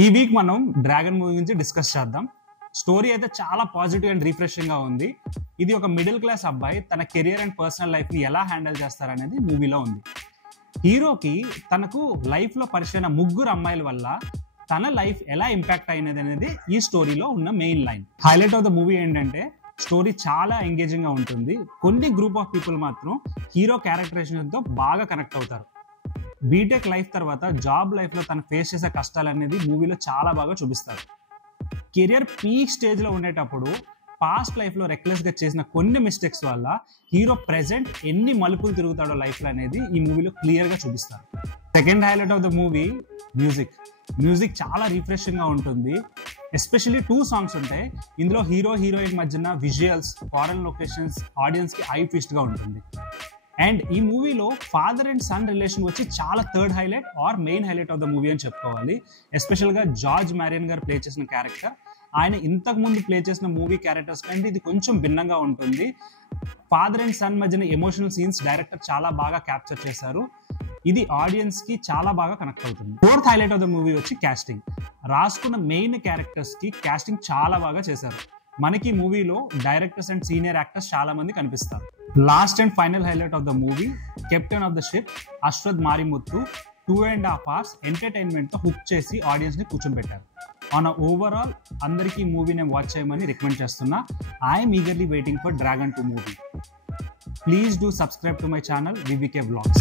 ఈ వీక్ మనం dragon movie గురించి డిస్కస్ చేద్దాం. స్టోరీ అయితే చాలా పాజిటివ్ అండ్ రిఫ్రెషింగ్ గా ఉంది. ఇది ఒక మిడిల్ క్లాస్ అబ్బాయి తన కెరియర్ అండ్ పర్సనల్ లైఫ్ ని ఎలా హ్యాండిల్ చేస్తారనేది మూవీలో ఉంది. హీరోకి తనకు లైఫ్ లో పరిచయమైన ముగ్గురు అమ్మాయిల వల్ల తన లైఫ్ ఎలా ఇంపాక్ట్ అయినది అనేది ఈ స్టోరీలో ఉన్న main line. Highlight of the movie ఏంటంటే స్టోరీ చాలా ఎంగేజింగ్ గా ఉంటుంది. కొన్ని గ్రూప్ ఆఫ్ పీపుల్ మాత్రం హీరో క్యారెక్టరైజేషన్ తో బాగా కనెక్ట్ అవుతారు. బీటెక్ లైఫ్ తర్వాత జాబ్ లైఫ్ లో తను ఫేస్ చేసే కష్టాలు అనేది మూవీలో చాలా బాగా చూపిస్తారు. కెరియర్ పీక్ స్టేజ్ లో ఉండేటప్పుడు పాస్ట్ లైఫ్ లో రెక్లెస్ గా చేసిన కొన్ని మిస్టేక్స్ వల్ల హీరో ప్రెసెంట్ ఎన్ని మలుపులు తిరుగుతాడో లైఫ్ లో అనేది ఈ మూవీలో క్లియర్ గా చూపిస్తారు. Second highlight of the movie music చాలా రిఫ్రెషింగ్ గా ఉంటుంది. ఎస్పెషల్లీ 2 సాంగ్స్ ఉంటాయి ఇందులో. హీరో హీరోయిన్ మధ్యన విజువల్స్, ఫారెన్ లొకేషన్స్ ఆడియన్స్ కి ఐ ఫీస్ట్ గా ఉంటుంది. అండ్ ఈ మూవీలో ఫాదర్ అండ్ సన్ రిలేషన్ వచ్చి చాలా third highlight or main highlight of the movie అని చెప్పుకోవాలి. ఎస్పెషల్గా జార్జ్ మ్యారియన్ గారు ప్లే చేసిన క్యారెక్టర్ ఆయన ఇంతకు ముందు ప్లే చేసిన మూవీ క్యారెక్టర్స్ కంటే ఇది కొంచెం భిన్నంగా ఉంటుంది. ఫాదర్ అండ్ సన్ మధ్యన ఎమోషనల్ సీన్స్ డైరెక్టర్ చాలా బాగా క్యాప్చర్ చేశారు. ఇది ఆడియన్స్ కి చాలా బాగా కనెక్ట్ అవుతుంది. Fourth highlight of the movie వచ్చి కాస్టింగ్. రాసుకున్న మెయిన్ క్యారెక్టర్స్ కి కాస్టింగ్ చాలా బాగా చేశారు. మనకి మూవీలో డైరెక్టర్స్ అండ్ సీనియర్ యాక్టర్స్ చాలా మంది కనిపిస్తారు. Last and final highlight of the movie captain of the ship Ashwath Marimuthu 2.5 hours entertainment తో హుక్ చేసి ఆడియన్స్ ని కూర్చోబెట్టారు. ఆన్ ఓవరాల్ అందరికీ మూవీని వాచ్ చేయమని రికమెండ్ చేస్తున్నా. I'm eagerly waiting for dragon 2 movie. Please do subscribe to my channel VBK Vlogs.